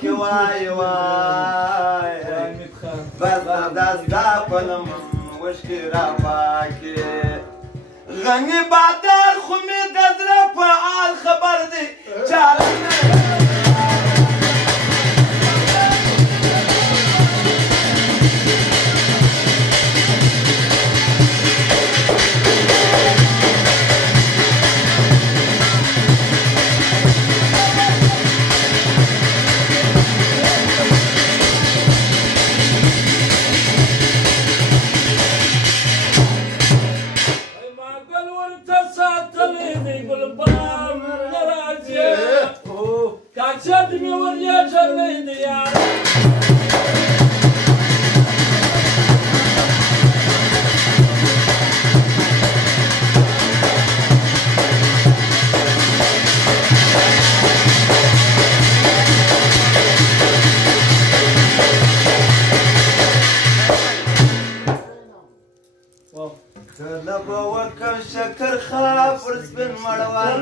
کې وای وای بس دستا پلم وشکې را پاکې غني بادار خو مې د زړه په حال خبر دی Kaçak mı var ya canlıydı ya? طلب وكم شكر خاف رزق المروان